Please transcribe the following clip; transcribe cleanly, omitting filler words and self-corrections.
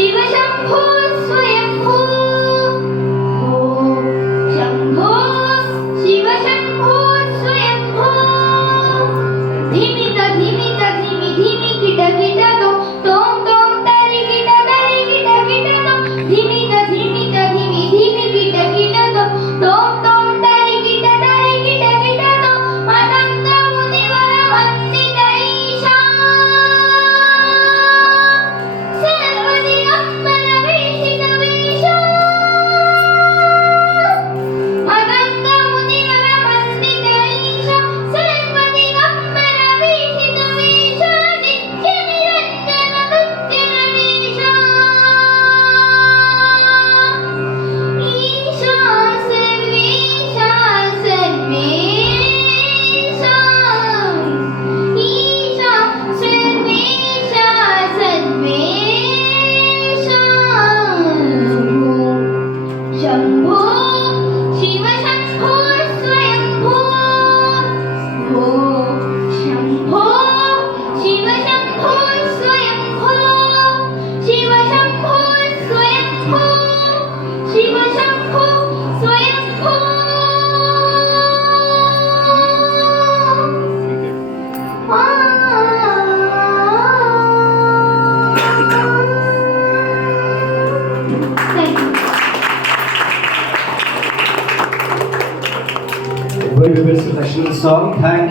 शिवशंभो स्वयंभो हो शंभो शिवशंभो स्वयंभो धीमित धीमित धीमी धीमी किट किट तोम तोम तरी किट तो धीमित धीमित धीमी धीमी किट तोम तोम तरी किट तो मातंग मुनिवर वंदित ईशा सर्वदिगंबर वेशित वेशा मातंग मुनिवर वंदित ईशा सर्वदिगंबर वेशित वेशा नित्य निरंजन नृत्य नरेशा ईशा सर्वेशा सर्वेशा ईशा सर्वेशा सर्वेशा शंभो शिवशंभो स्वयंभो हो Shambho Shivshambho Swayambho Shivshambho Swayambho Shivshambho Swayambho Very good selection of the song. Thank